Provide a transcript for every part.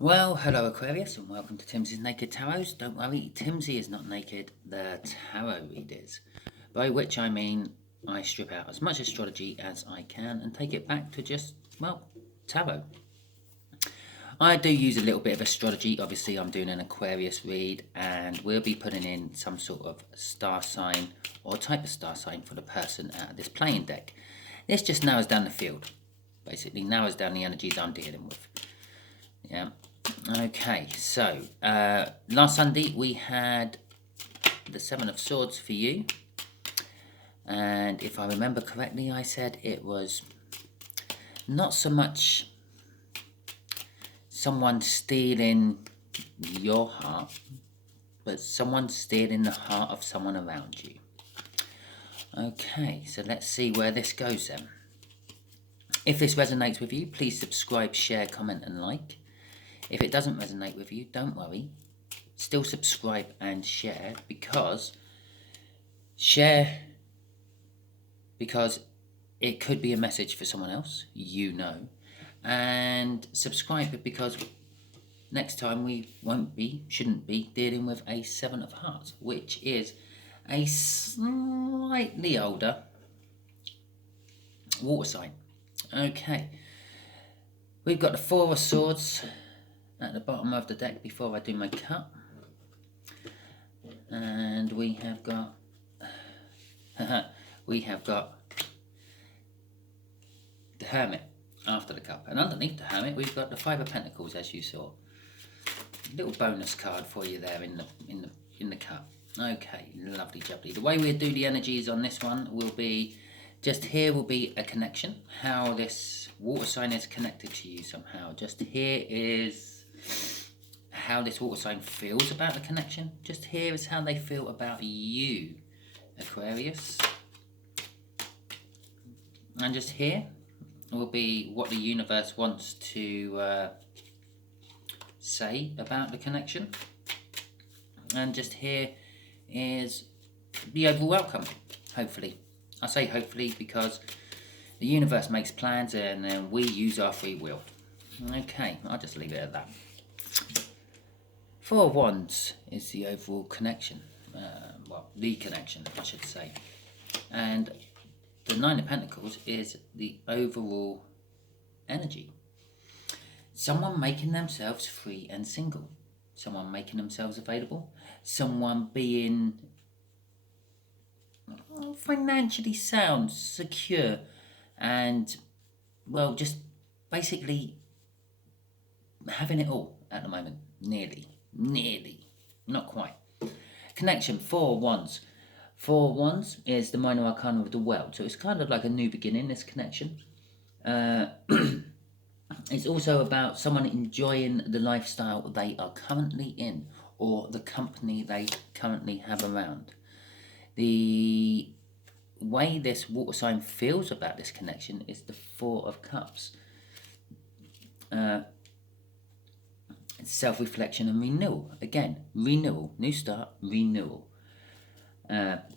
Well, hello Aquarius and welcome to Timsy's Naked Tarot. Don't worry, Timsy is not naked, the tarot readers. By which I mean I strip out as much astrology as I can and take it back to just, well, tarot. I do use a little bit of astrology. Obviously, I'm doing an Aquarius read and we'll be putting in some sort of star sign or type of star sign for the person out of this playing deck. This just narrows down the field. Basically, narrows down the energies I'm dealing with. Yeah. Okay, so last Sunday we had the Seven of Swords for you, and if I remember correctly, I said it was not so much someone stealing your heart, but someone stealing the heart of someone around you. Okay, so let's see where this goes then. If this resonates with you, please subscribe, share, comment and like. If it doesn't resonate with you, don't worry. Still subscribe and share because it could be a message for someone else, you know. And subscribe because next time we shouldn't be dealing with a Seven of Hearts, which is a slightly older water sign. Okay. We've got the Four of Swords at the bottom of the deck before I do my cut, and we have got the Hermit after the cup, and underneath the Hermit we've got the Five of Pentacles, as you saw. A little bonus card for you there in the cup. Okay, lovely jubbly. The way we do the energies on this one will be just here will be a connection, how this water sign is connected to you somehow. Just here is how this water sign feels about the connection. Just here is how they feel about you, Aquarius. And just here will be what the universe wants to say about the connection. And just here is the overall outcome, hopefully. I say hopefully because the universe makes plans and then we use our free will. Okay, I'll just leave it at that. Four of Wands is the overall connection. Well, the connection, I should say. And the Nine of Pentacles is the overall energy. Someone making themselves free and single. Someone making themselves available. Someone being financially sound, secure, and, well, just basically having it all at the moment. Nearly, not quite. Connection, Four of Wands. Four of Wands is the minor arcana of the world, so it's kind of like a new beginning, this connection. It's also about someone enjoying the lifestyle they are currently in, or the company they currently have around. The way this water sign feels about this connection is the Four of Cups. Self-reflection and renewal. Again, renewal, new start, renewal.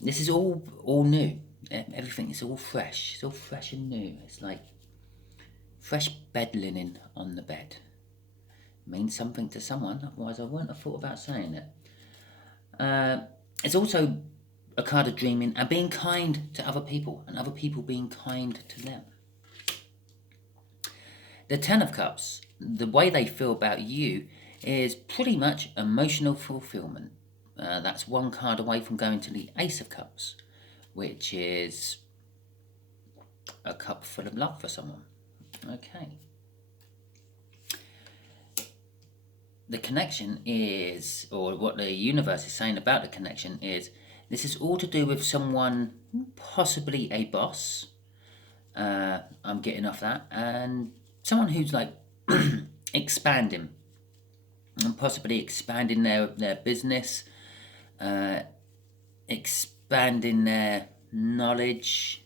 This is all new. Everything is all fresh. It's all fresh and new. It's like fresh bed linen on the bed. It means something to someone, otherwise I wouldn't have thought about saying it. It's also a card of dreaming and being kind to other people, and other people being kind to them. The Ten of Cups, the way they feel about you is pretty much emotional fulfillment. That's one card away from going to the Ace of Cups, which is a cup full of love for someone. Okay. The connection is, or what the universe is saying about the connection is, this is all to do with someone, possibly a boss. I'm getting off that. And someone who's like expanding, and possibly expanding their business, expanding their knowledge,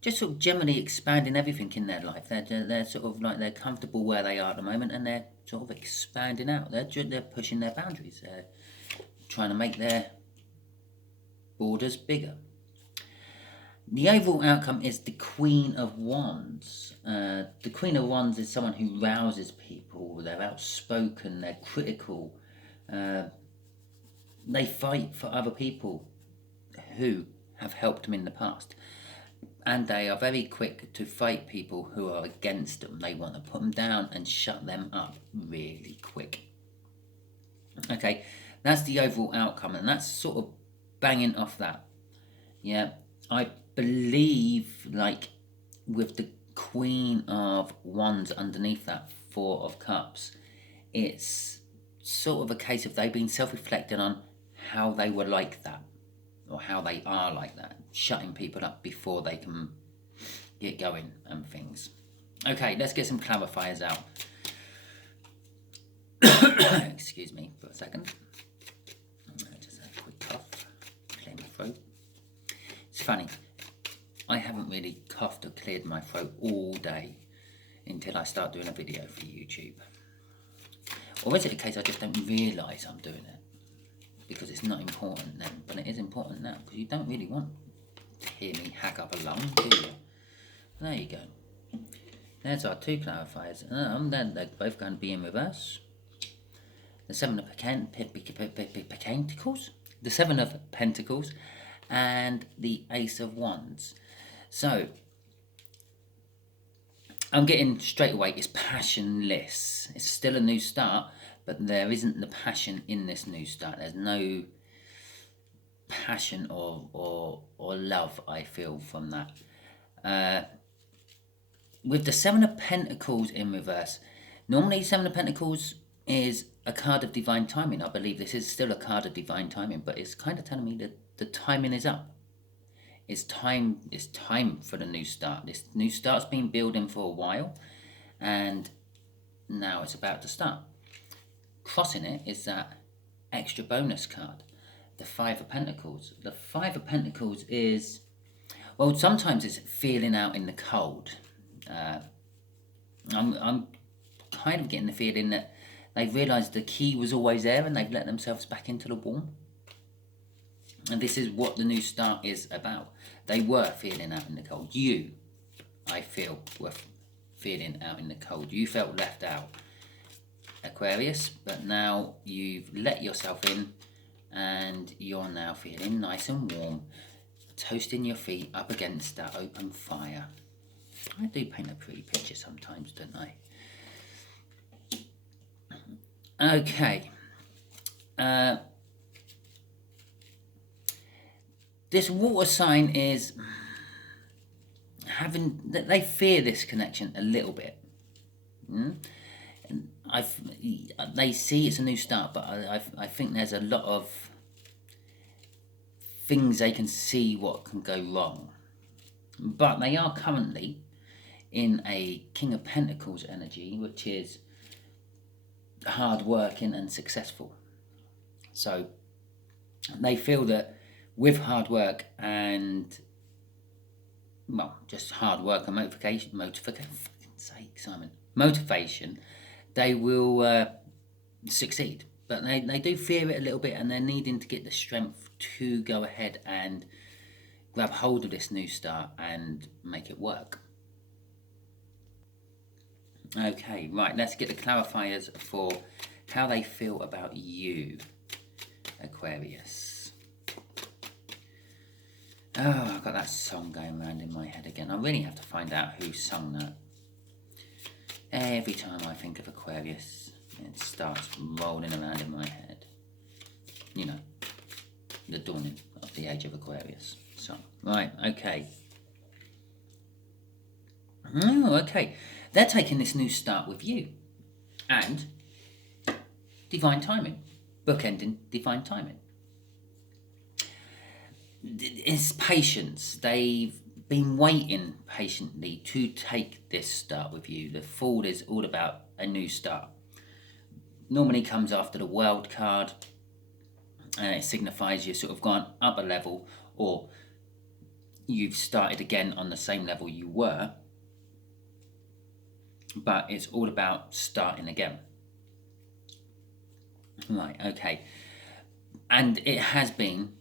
just sort of generally expanding everything in their life. They're sort of like, they're comfortable where they are at the moment, and they're sort of expanding out. They're pushing their boundaries. They're trying to make their borders bigger. The overall outcome is the Queen of Wands. The Queen of Wands is someone who rouses people. They're outspoken, they're critical. They fight for other people who have helped them in the past. And they are very quick to fight people who are against them. They want to put them down and shut them up really quick. Okay, that's the overall outcome, and that's sort of banging off that. Yeah, I believe, like, with the Queen of Wands underneath that Four of Cups, it's sort of a case of they've been self-reflecting on how they were like that, or how they are like that, shutting people up before they can get going and things. Okay, let's get some clarifiers out. Excuse me for a second. Just have a quick cough, clear my throat. It's funny, I haven't really coughed or cleared my throat all day until I start doing a video for YouTube. Or is it a case I just don't realise I'm doing it because it's not important then? But it is important now, because you don't really want to hear me hack up a lung, do you? There you go. There's our two clarifiers. Then they're both going to be in reverse. The Seven of Pentacles, the Seven of Pentacles, and the Ace of Wands. So, I'm getting straight away, it's passionless. It's still a new start, but there isn't the passion in this new start. There's no passion or love, I feel, from that. With the Seven of Pentacles in reverse, normally Seven of Pentacles is a card of divine timing. I believe this is still a card of divine timing, but it's kind of telling me that the timing is up. It's time for the new start. This new start's been building for a while, and now it's about to start. Crossing it is that extra bonus card, the Five of Pentacles. The Five of Pentacles is, well, sometimes it's feeling out in the cold. I'm kind of getting the feeling that they've realised the key was always there and they've let themselves back into the warm. And this is what the new start is about. They were feeling out in the cold. You, I feel, were feeling out in the cold. You felt left out, Aquarius, but now you've let yourself in and you're now feeling nice and warm, toasting your feet up against that open fire. I do paint a pretty picture sometimes, don't I? Okay. This water sign is having, they fear this connection a little bit. They see it's a new start, but I think there's a lot of things they can see what can go wrong. But they are currently in a King of Pentacles energy, which is hard working and successful. So they feel that with hard work and, well, just hard work and motivation, they will succeed. But they do fear it a little bit, and they're needing to get the strength to go ahead and grab hold of this new start and make it work. Okay, right, let's get the clarifiers for how they feel about you, Aquarius. Oh, I've got that song going around in my head again. I really have to find out who sung that. Every time I think of Aquarius, it starts rolling around in my head. You know, the dawning of the age of Aquarius song. Right, okay. Oh, okay. They're taking this new start with you. And divine timing. Bookending divine timing. It's patience. They've been waiting patiently to take this start with you. The Fool is all about a new start. Normally comes after the World card. It signifies you've sort of gone up a level, or you've started again on the same level you were. But it's all about starting again. Right, okay. And it has been,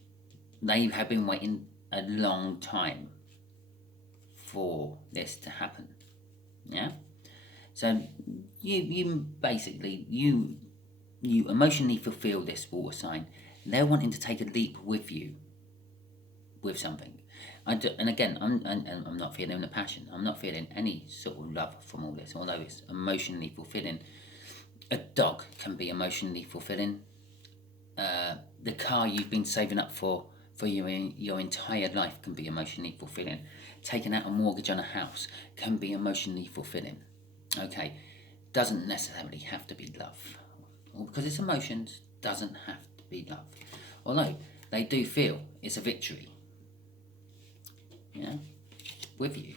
they have been waiting a long time. for this to happen. Yeah. So you basically you emotionally fulfill this water sign. They're wanting to take a leap with you with something. And again, I'm not feeling the passion. I'm not feeling any sort of love from all this, although it's emotionally fulfilling. A dog can be emotionally fulfilling. The car you've been saving up for your entire life can be emotionally fulfilling. Taking out a mortgage on a house can be emotionally fulfilling. Okay, doesn't necessarily have to be love. Or because it's emotions, doesn't have to be love. Although they do feel it's a victory. Yeah, with you.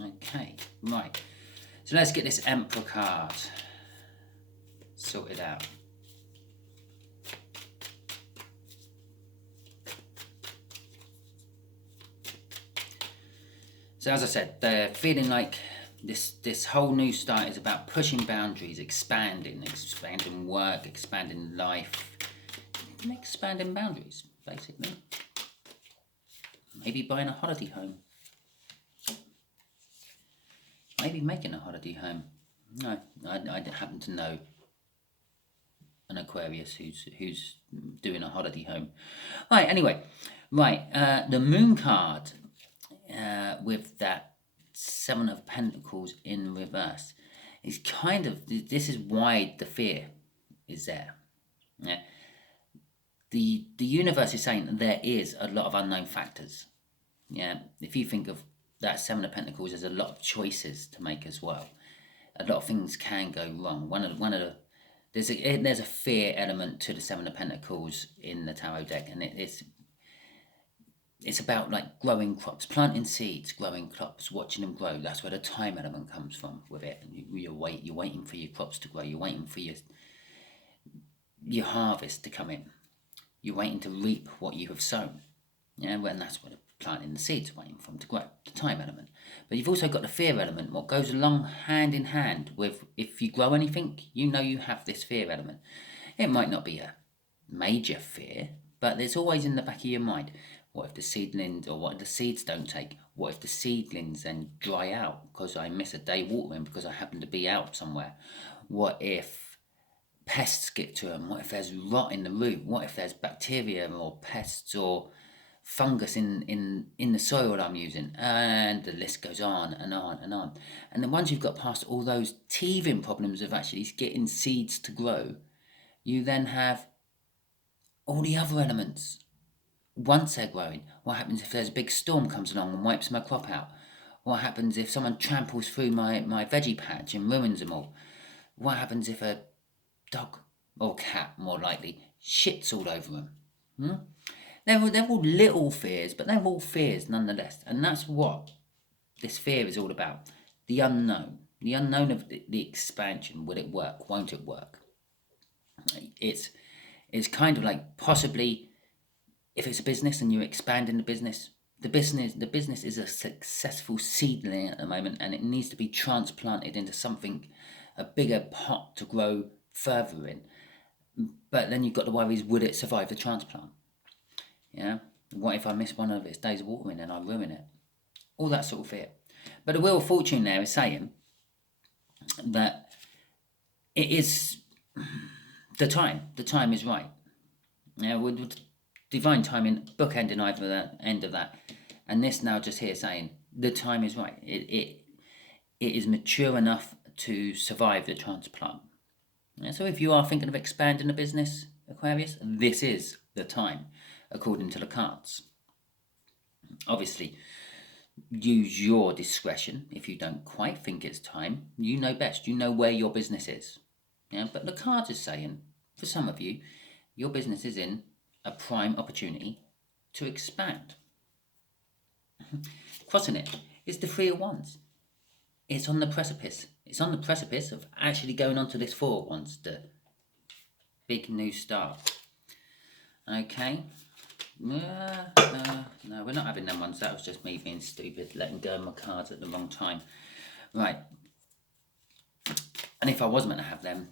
Okay, right. So let's get this Emperor card sorted out. So as I said, they're feeling like this whole new start is about pushing boundaries, expanding work, expanding life, and expanding boundaries, basically. Maybe buying a holiday home. Maybe making a holiday home. No, I happen to know an Aquarius who's doing a holiday home. Right, anyway. Right, the Moon card with that Seven of Pentacles in reverse is kind of, this is why the fear is there. Yeah. The universe is saying there is a lot of unknown factors. Yeah, if you think of that Seven of Pentacles, there's a lot of choices to make as well. A lot of things can go wrong. One of the there's a fear element to the Seven of Pentacles in the tarot deck, and it's about like growing crops, planting seeds, growing crops, watching them grow. That's where the time element comes from with it. And you're waiting for your crops to grow. You're waiting for your harvest to come in. You're waiting to reap what you have sown. Yeah, well, and that's what planting the seeds waiting for them to grow, the time element. But you've also got the fear element, what goes along hand in hand with, if you grow anything, you know you have this fear element. It might not be a major fear, but it's always in the back of your mind. What if the seedlings, or what if the seeds don't take? What if the seedlings then dry out because I miss a day watering because I happen to be out somewhere? What if pests get to them? What if there's rot in the root? What if there's bacteria or pests or fungus in the soil I'm using? And the list goes on and on and on. And then once you've got past all those teething problems of actually getting seeds to grow, you then have all the other elements. Once they're growing, what happens if there's a big storm comes along and wipes my crop out? What happens if someone tramples through my veggie patch and ruins them all? What happens if a dog or cat, more likely, shits all over them? They're all little fears, but they're all fears nonetheless. And that's what this fear is all about. The unknown. The unknown of the expansion. Will it work? Won't it work? It's kind of like possibly, if it's a business and you're expanding the business is a successful seedling at the moment, and it needs to be transplanted into something, a bigger pot to grow further in. But then you've got the worries, would it survive the transplant? Yeah. What if I miss one of its days of watering and I ruin it? All that sort of fear. But the Wheel of Fortune there is saying that it is the time. The time is right. Yeah, with divine timing, bookending either that end of that, and this now just here saying the time is right. It is mature enough to survive the transplant. Yeah, so if you are thinking of expanding a business, Aquarius, this is the time, according to the cards. Obviously, use your discretion if you don't quite think it's time. You know best. You know where your business is. Yeah, but the cards is saying, for some of you, your business is in a prime opportunity to expand. Crossing it is the Three of Wands. It's on the precipice. It's on the precipice of actually going on to this Four of Wands, the big new start. Okay. No, we're not having them ones. That was just me being stupid, letting go of my cards at the wrong time. Right. And if I was meant to have them,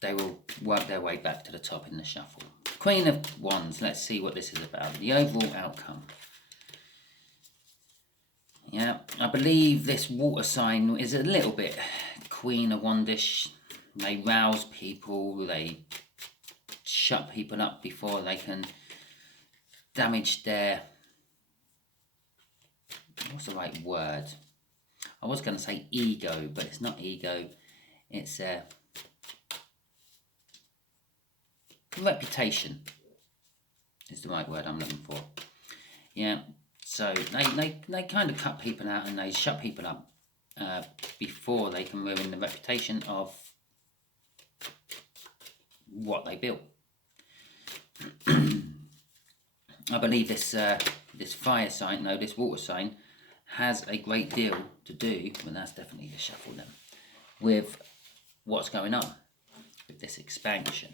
they will work their way back to the top in the shuffle. Queen of Wands, let's see what this is about. The overall outcome. Yeah, I believe this water sign is a little bit Queen of Wandish. They rouse people, they shut people up before they can damage their, what's the right word? I was going to say ego, but it's not ego. It's reputation is the right word I'm looking for. Yeah, so they kind of cut people out and they shut people up before they can ruin the reputation of what they built. I believe this this fire sign, no, this water sign, has a great deal to do, but that's definitely the shuffle then, with what's going on with this expansion.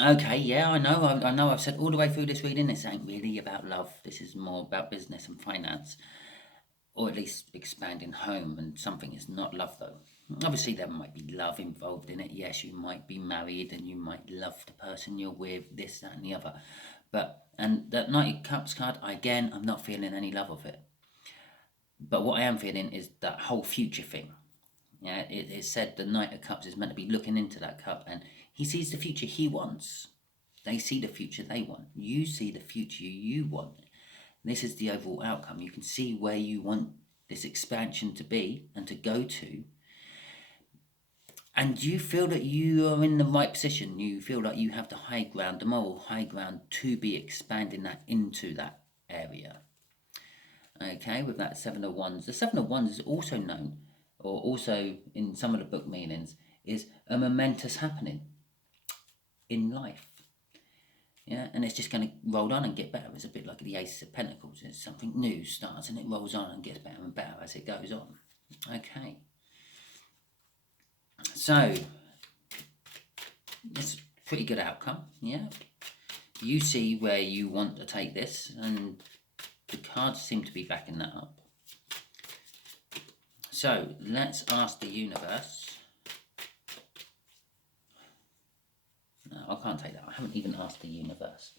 Okay, yeah, I know I've said all the way through this reading, this ain't really about love, this is more about business and finance, or at least expanding home, and something is not love though. Obviously there might be love involved in it, yes, you might be married and you might love the person you're with, this, that and the other, but, and that Knight of Cups card, again, I'm not feeling any love of it. But what I am feeling is that whole future thing. Yeah, it said the Knight of Cups is meant to be looking into that cup, and he sees the future he wants. They see the future they want. You see the future you want. This is the overall outcome. You can see where you want this expansion to be and to go to. And you feel that you are in the right position. You feel like you have the high ground, the moral high ground, to be expanding that into that area. Okay, with that Seven of Wands. The Seven of Wands is also known, or also in some of the book meanings, is a momentous happening in life. Yeah, and it's just going to roll on and get better. It's a bit like the Ace of Pentacles. It's something new starts and it rolls on and gets better and better as it goes on. Okay. So, it's a pretty good outcome, yeah. You see where you want to take this, and the cards seem to be backing that up. So, let's ask the universe. No, I can't take that. I haven't even asked the universe.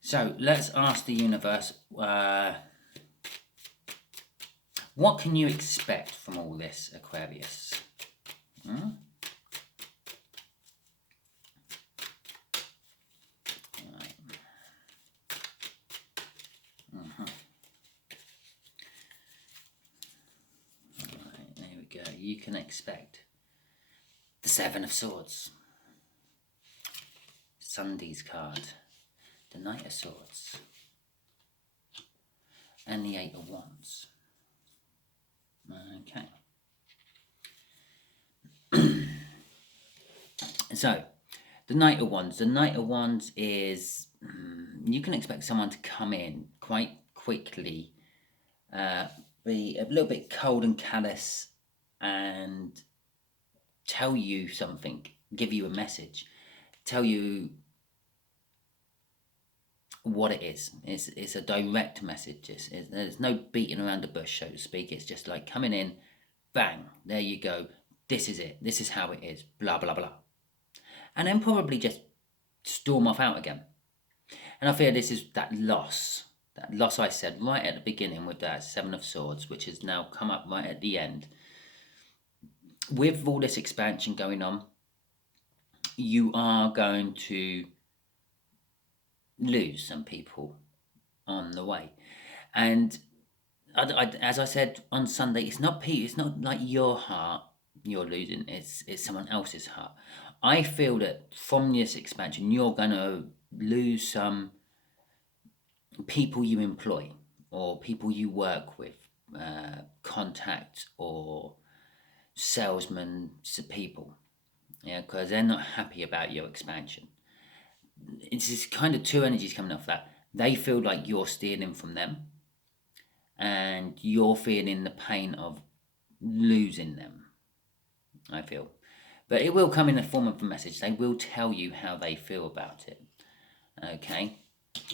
So, let's ask the universe, what can you expect from all this, Aquarius? Hmm? Right. Right, there we go. You can expect the Seven of Swords, Sunday's card, the Knight of Swords, and the Eight of Wands. Okay. So, the Knight of Wands. The Knight of Wands is, you can expect someone to come in quite quickly, be a little bit cold and callous, and tell you something, give you a message, tell you what it is. It's a direct message. There's no beating around the bush, so to speak. It's just like coming in, bang, there you go. This is it. This is how it is. Blah, blah, blah. And then probably just storm off out again. And I feel this is that loss I said right at the beginning with that Seven of Swords, which has now come up right at the end. With all this expansion going on, you are going to lose some people on the way. And as I said on Sunday, it's not like your heart you're losing, it's someone else's heart. I feel that from this expansion, you're going to lose some people you employ or people you work with, contact or salesmen to people, yeah, because they're not happy about your expansion. It's this kind of two energies coming off that. They feel like you're stealing from them, and you're feeling the pain of losing them, I feel. But it will come in the form of a message. They will tell you how they feel about it. Okay?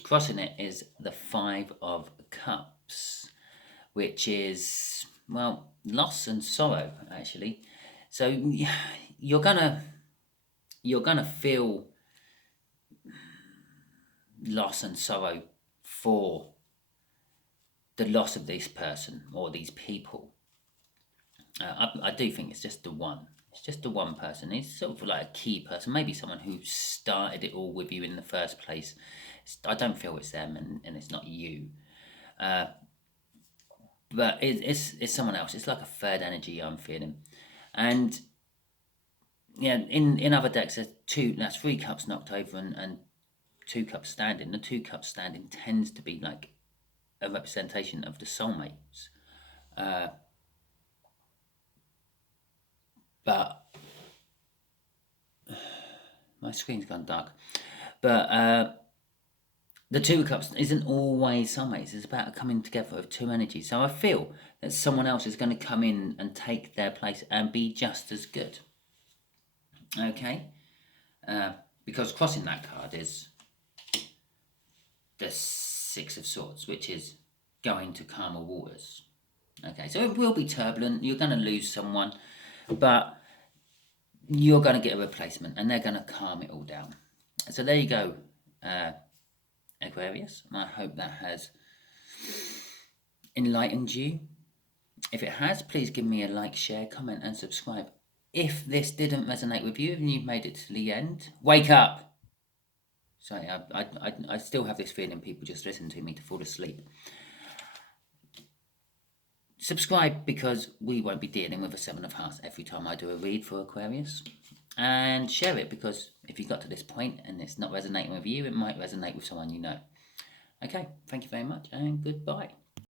Crossing it is the Five of Cups, which is, well, loss and sorrow, actually. So you're going to you're going to feel loss and sorrow for the loss of this person or these people. I do think it's just the one. It's just the one person. It's sort of like a key person, maybe someone who started it all with you in the first place. I don't feel it's them, and it's not you. But it's someone else. It's like a third energy I'm feeling, and yeah, in other decks that's 3 cups knocked over and 2 cups standing. The 2 cups standing tends to be like a representation of the soulmates. But my screen's gone dark. But the 2 cups isn't always soulmates. It's about a coming together of two energies. So I feel that someone else is going to come in and take their place and be just as good. Okay? Because crossing that card is the 6 of Swords, which is going to calmer waters. Okay, so it will be turbulent. You're going to lose someone, but you're going to get a replacement, and they're going to calm it all down. So there you go, Aquarius. I hope that has enlightened you. If it has, please give me a like, share, comment, and subscribe. If this didn't resonate with you and you've made it to the end, wake up. Sorry, I still have this feeling people just listen to me to fall asleep. Subscribe, because we won't be dealing with a 7 of Hearts every time I do a read for Aquarius. And share it, because if you got to this point and it's not resonating with you, it might resonate with someone you know. Okay, thank you very much, and goodbye.